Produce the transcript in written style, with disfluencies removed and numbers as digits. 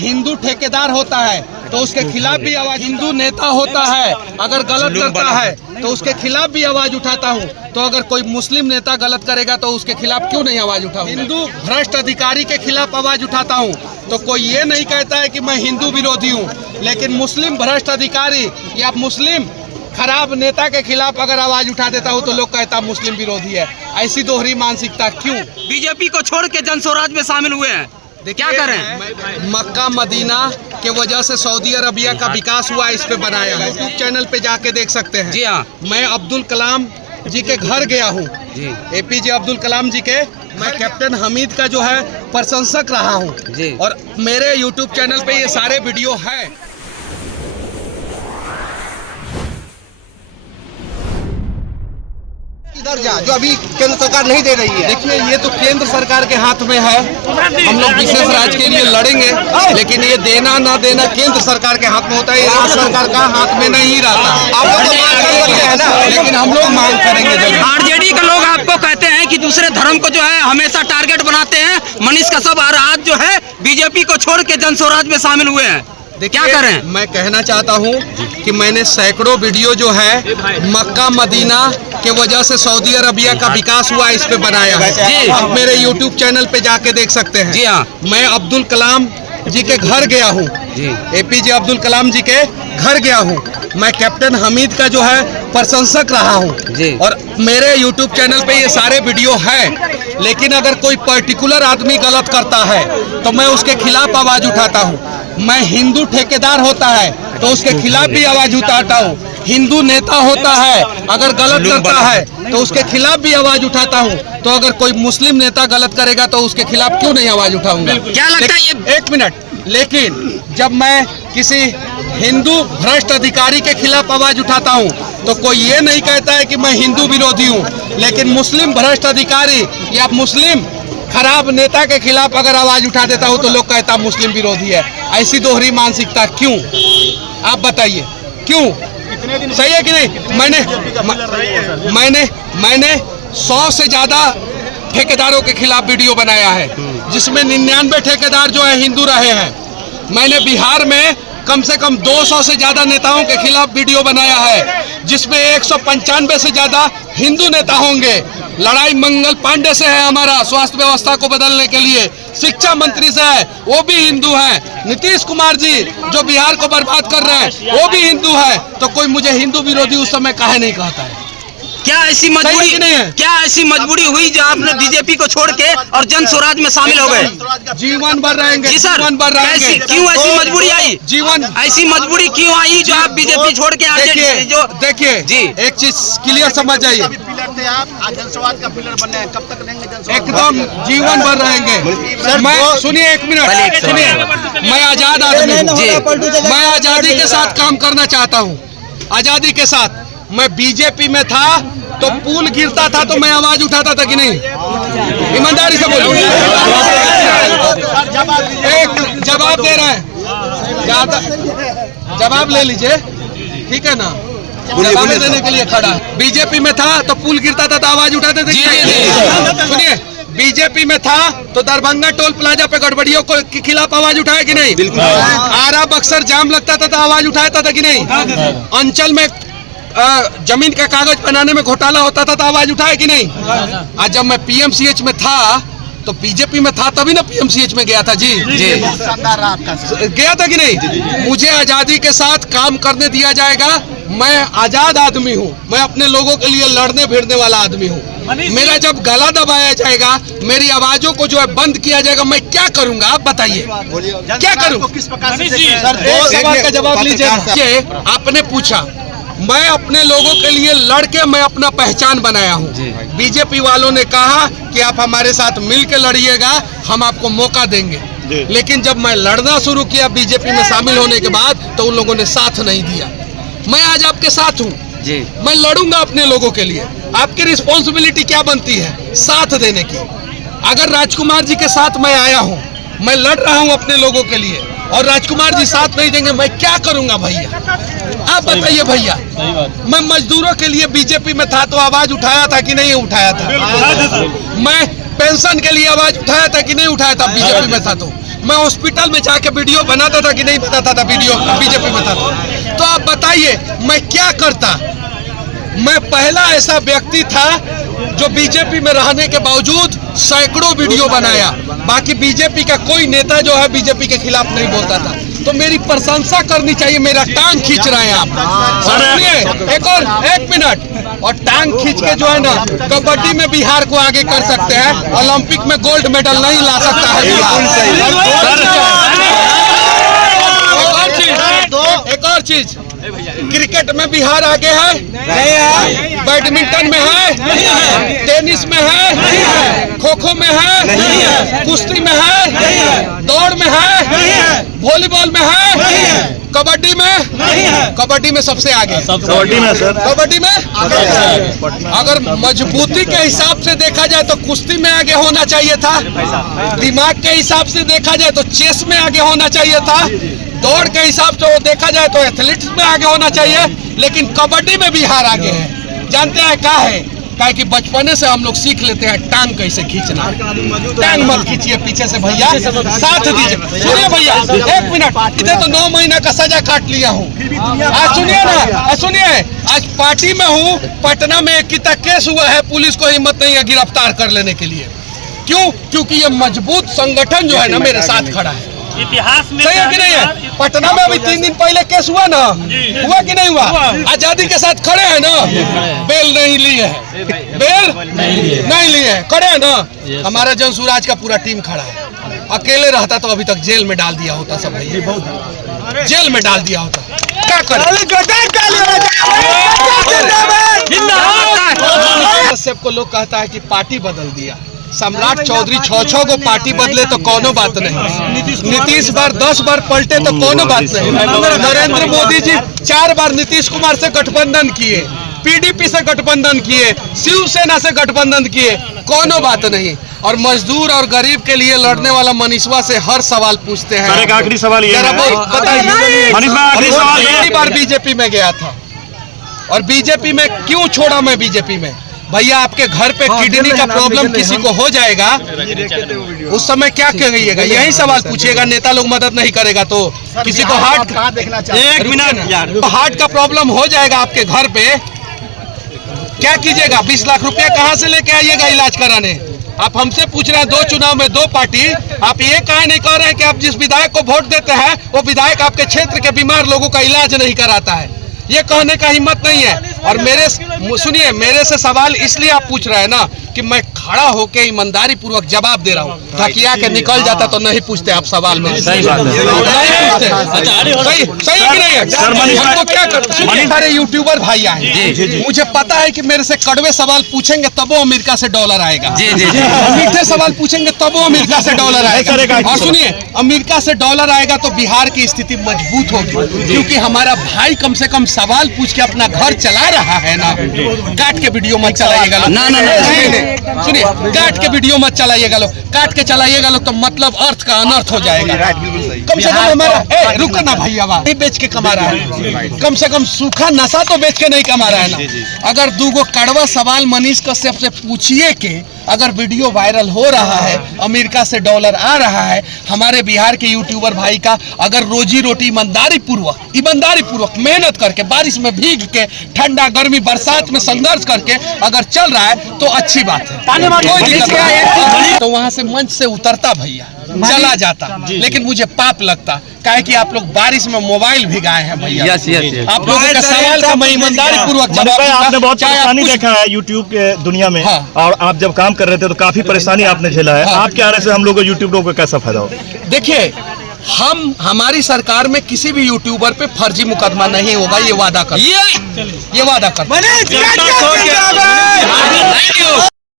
हिंदू ठेकेदार होता है तो उसके खिलाफ भी आवाज, हिंदू नेता होता है अगर गलत करता है तो उसके खिलाफ भी आवाज उठाता हूँ। तो अगर कोई मुस्लिम नेता गलत करेगा तो उसके खिलाफ क्यों नहीं आवाज उठाऊं? हिंदू भ्रष्ट अधिकारी के खिलाफ आवाज उठाता हूँ। तो कोई ये नहीं कहता है कि मैं हिंदू विरोधी हूँ, लेकिन मुस्लिम भ्रष्ट अधिकारी या मुस्लिम खराब नेता के खिलाफ अगर आवाज उठा देता हूँ तो लोग कहता मुस्लिम विरोधी है। ऐसी दोहरी मानसिकता क्यों? बीजेपी को छोड़ के जन स्वराज में शामिल हुए हैं, क्या करें? मक्का मदीना के वजह से सऊदी अरबिया का विकास हुआ, इस पे बनाया है। यूट्यूब चैनल पे जाके देख सकते हैं। जी हाँ, मैं अब्दुल कलाम जी के घर गया हूँ, APJ अब्दुल कलाम जी के। मैं कैप्टन हमीद का जो है प्रशंसक रहा हूँ और मेरे यूट्यूब चैनल पे ये सारे वीडियो है। दर्जा जो अभी केंद्र सरकार नहीं दे रही है। देखिए, ये तो केंद्र सरकार के हाथ में है। हम लोग विशेष राज्य के लिए लड़ेंगे, लेकिन ये देना ना देना केंद्र सरकार के हाथ में होता है, राज्य सरकार का हाथ में नहीं रहता। लेकिन हम लोग मांग करेंगे जरूर। आरजेडी के लोग आपको कहते हैं कि दूसरे धर्म को जो है हमेशा टारगेट बनाते हैं। मनीष कश्यप और आज जो है बीजेपी को छोड़ के जन स्वराज में शामिल हुए हैं, क्या करें? मैं कहना चाहता हूँ कि मैंने सैकड़ों वीडियो जो है मक्का मदीना के वजह से सऊदी अरबिया का विकास हुआ, इस पे बनाया है। आप मेरे यूट्यूब चैनल पे जाके देख सकते हैं। जी हाँ, मैं अब्दुल कलाम जी के घर गया हूँ, APJ अब्दुल कलाम जी के घर गया हूँ। मैं कैप्टन हमीद का जो है प्रशंसक रहा हूँ और मेरे यूट्यूब चैनल पे ये सारे वीडियो है। लेकिन अगर कोई पर्टिकुलर आदमी गलत करता है तो मैं उसके खिलाफ आवाज उठाता हूँ। मैं हिंदू ठेकेदार होता है तो उसके खिलाफ भी आवाज उठाता हूँ। हिंदू नेता होता है अगर गलत करता है तो उसके खिलाफ भी आवाज उठाता हूँ। तो अगर कोई मुस्लिम नेता गलत करेगा तो उसके खिलाफ क्यों नहीं आवाज उठाऊंगा? क्या लगता है ये? एक मिनट, लेकिन जब मैं किसी हिंदू भ्रष्ट अधिकारी के खिलाफ आवाज उठाता हूँ तो कोई ये नहीं कहता है कि मैं हिंदू विरोधी हूँ, लेकिन मुस्लिम भ्रष्ट अधिकारी या मुस्लिम खराब नेता के खिलाफ अगर आवाज उठा देता हूँ तो लोग कहता मुस्लिम विरोधी है। ऐसी दोहरी मानसिकता क्यों? आप बताइए क्यों? सही है कि नहीं? मैंने 100 से ज्यादा ठेकेदारों के खिलाफ वीडियो बनाया है, जिसमें 99 ठेकेदार जो है हिंदू रहे हैं। मैंने बिहार में कम से कम 200 से ज्यादा नेताओं के खिलाफ वीडियो बनाया है, जिसमें 195 से ज्यादा हिंदू नेता होंगे। लड़ाई मंगल पांडे से है, हमारा स्वास्थ्य व्यवस्था को बदलने के लिए। शिक्षा मंत्री से है, वो भी हिंदू है। नीतीश कुमार जी जो बिहार को बर्बाद कर रहे हैं वो भी हिंदू है। तो कोई मुझे हिंदू विरोधी उस समय काहे नहीं कहता है? क्या ऐसी मजबूरी नहीं है? क्या ऐसी मजबूरी हुई जो आपने बीजेपी को छोड़ के और जन स्वराज में शामिल हो गए? जीवन भर रहेंगे। जी सर, जीवन भर रहेंगे। क्यों ऐसी मजबूरी आई? जीवन ऐसी मजबूरी क्यों आई जो आप बीजेपी छोड़ के आरजेडी जो? देखिए जी, एक चीज क्लियर समझ जाइए। कब तक रहेंगे? एकदम जीवन भर रहेंगे। मैं सुनिए, एक मिनट सुनिए। मैं आजाद आदमी हूँ। मैं आजादी के साथ काम करना चाहता हूँ। आजादी के साथ मैं बीजेपी में था तो पुल गिरता था तो मैं आवाज उठाता था कि नहीं? ईमानदारी से बोलो। एक जवाब दे रहे हैं, जवाब ले लीजिए, ठीक है ना? जवाब देने के लिए खड़ा है। बीजेपी में था तो पुल गिरता था तो आवाज उठाते थे। सुनिए, बीजेपी में था तो दरभंगा टोल प्लाजा पे गड़बड़ियों के खिलाफ आवाज उठाया कि नहीं? बिल्कुल। आरा बक्सर जाम लगता था तो आवाज उठाता था कि नहीं? अंचल में जमीन का कागज बनाने में घोटाला होता था तो आवाज उठाया कि नहीं? आज जब मैं PMCH में था तो बीजेपी में था तभी ना PMCH में गया था। जी गया था कि नहीं? मुझे आजादी के साथ काम करने दिया जाएगा। मैं आजाद आदमी हूँ, मैं अपने लोगों के लिए लड़ने भिड़ने वाला आदमी हूँ। मेरा जब गला दबाया जाएगा, मेरी आवाजों को जो है बंद किया जाएगा, मैं क्या करूँगा? आप बताइए क्या करूँ? किस प्रकार से? एक सवाल का जवाब लीजिए। आपने पूछा, मैं अपने लोगों के लिए लड़के मैं अपना पहचान बनाया हूँ। बीजेपी वालों ने कहा कि आप हमारे साथ मिल के लड़िएगा, हम आपको मौका देंगे। लेकिन जब मैं लड़ना शुरू किया बीजेपी में शामिल होने के बाद तो उन लोगों ने साथ नहीं दिया। मैं आज आपके साथ हूँ, मैं लड़ूंगा अपने लोगों के लिए। आपकी रिस्पॉन्सिबिलिटी क्या बनती है? साथ देने की। अगर राजकुमार जी के साथ मैं आया हूँ, मैं लड़ रहा हूँ अपने लोगों के लिए और राजकुमार जी साथ नहीं देंगे, मैं क्या करूंगा भैया? आप बताइए भैया। मैं मजदूरों के लिए बीजेपी में था तो आवाज उठाया था कि नहीं उठाया था? मैं पेंशन के लिए आवाज उठाया था कि नहीं उठाया था बीजेपी में था तो? मैं हॉस्पिटल में जाके वीडियो बनाता था कि नहीं बनाता था, वीडियो बीजेपी में था तो आप बताइए मैं क्या करता। मैं पहला ऐसा व्यक्ति था जो बीजेपी में रहने के बावजूद सैकड़ों वीडियो बनाया। बाकी बीजेपी का कोई नेता जो है बीजेपी के खिलाफ नहीं बोलता था। तो मेरी प्रशंसा करनी चाहिए। मेरा टांग खींच रहे हैं आप, सुनिए एक मिनट। और टांग खींच के जो है ना कबड्डी में बिहार को आगे कर सकते हैं, ओलंपिक में गोल्ड मेडल नहीं ला सकता है बिहार। एक और चीज, क्रिकेट में बिहार आगे है, बैडमिंटन में है, टेनिस में है, खो खो में है, कुश्ती में है, दौड़ में है, वॉलीबॉल में है, कबड्डी में सबसे आगे। कबड्डी में अगर मजबूती के हिसाब से देखा जाए तो कुश्ती में आगे होना चाहिए था, दिमाग के हिसाब से देखा जाए तो चेस में आगे होना चाहिए था, दौड़ के हिसाब से देखा जाए तो एथलेटिक्स में आगे होना चाहिए, लेकिन कबड्डी में बिहार आगे है। जानते हैं क्या है? क्या कि बचपने से हम लोग सीख लेते हैं टांग कैसे खींचना। टांग मत खींचिए पीछे से भैया, साथ दीजिए। सुनिए भैया एक मिनट, इधर तो 9 महीना का सजा काट लिया हूँ। आज सुनिए ना, सुनिए आज पार्टी में हूँ, पटना में एक केस हुआ है, पुलिस को हिम्मत नहीं है गिरफ्तार कर लेने के लिए। क्यों? क्योंकि ये मजबूत संगठन जो है ना मेरे साथ खड़ा है। इतिहास में सही है कि नहीं है? पटना में अभी 3 दिन पहले केस हुआ ना, हुआ कि नहीं हुआ? आजादी के साथ खड़े हैं ना, बेल नहीं लिए है, बेल नहीं लिए है, खड़े हैं ना। हमारा जनसुराज का पूरा टीम खड़ा है। अकेले रहता तो अभी तक जेल में डाल दिया होता सब भैया, जेल में डाल दिया होता। क्या करें? सबको लोग कहता है कि पार्टी बदल दिया। सम्राट चौधरी 6 को पार्टी बदले तो कोनो बात नहीं, नीतीश बार 10 बार पलटे तो कोनो बात नहीं, नरेंद्र मोदी जी 4 बार नीतीश कुमार से गठबंधन किए, पीडीपी से गठबंधन किए, शिवसेना से गठबंधन किए, कोनो बात नहीं। और मजदूर और गरीब के लिए लड़ने वाला मनीषवा से हर सवाल पूछते हैं। एक आखिरी सवाल ये बताइए, पहली बार बीजेपी में गया था और बीजेपी में क्यों छोड़ा मैं बीजेपी में? भैया आपके घर पे किडनी का प्रॉब्लम किसी को हो जाएगा, उस समय क्या कहिएगा? यही सवाल पूछिएगा। नेता लोग मदद नहीं करेगा तो किसी को हार्ट का प्रॉब्लम हो जाएगा आपके घर पे, क्या कीजिएगा? 20 लाख रुपया कहाँ से लेके आइएगा इलाज कराने? आप हमसे पूछ रहे हैं 2 चुनाव में 2 पार्टी, आप ये कहा नहीं कह रहे हैं कि आप जिस विधायक को वोट देते हैं वो विधायक आपके क्षेत्र के बीमार लोगों का इलाज नहीं कराता है। ये कहने का हिम्मत नहीं है। और सुनिए, मेरे से सवाल इसलिए आप पूछ रहे हैं ना कि मैं खड़ा होके ईमानदारी पूर्वक जवाब दे रहा हूँ। धकिया के निकल जाता तो नहीं पूछते आप सवाल में। सही बात है, नहीं पूछते। सही कि नहीं है? हमको क्या करते? सारे यूट्यूबर भाई आए, मुझे पता है कि मेरे से कड़वे सवाल पूछेंगे तब वो अमेरिका से डॉलर आएगा, मीठे सवाल पूछेंगे तब वो अमेरिका से डॉलर आएगा। और सुनिए, अमेरिका से डॉलर आएगा तो बिहार की स्थिति मजबूत होगी, क्योंकि हमारा भाई कम से कम सवाल पूछ के अपना घर चला रहा है ना। काट के वीडियो मत चलाइएगा लोग, सुनिए, काट के वीडियो मत चलाइएगा लोग, काट के चलाइएगा लोग तो मतलब अर्थ का अनर्थ हो जाएगा। कम से कम हमारा रुको ना भैया, नहीं बेच के कमा रहा है, कम से कम सूखा नशा तो बेच के नहीं कमा रहा है ना। अगर 2 कड़वा सवाल मनीष कश्यप से पूछिए के अगर वीडियो वायरल हो रहा है, अमेरिका से डॉलर आ रहा है, हमारे बिहार के यूट्यूबर भाई का अगर रोजी रोटी ईमानदारी पूर्वक मेहनत करके, बारिश में भीग के, ठंडा गर्मी बरसात में संघर्ष करके अगर चल रहा है तो अच्छी बात है, कोई दिक्कत नहीं। तो वहां से मंच से उतरता भैया, चला जाता, लेकिन मुझे पाप लगता, काहे कि आप लोग बारिश में मोबाइल भिगाए हैं भैया। आप लोगों का सवाल का मैं ईमानदारी पूर्वक जवाब। आपने बहुत परेशानी देखा है यूट्यूब के दुनिया में, और आप जब काम कर रहे थे तो काफी परेशानी आपने झेला है। आपके आने से हम लोगों को यूट्यूब को कैसा फायदा हो? देखिए, हमारी सरकार में किसी भी यूट्यूबर पे फर्जी मुकदमा नहीं होगा, ये वादा कर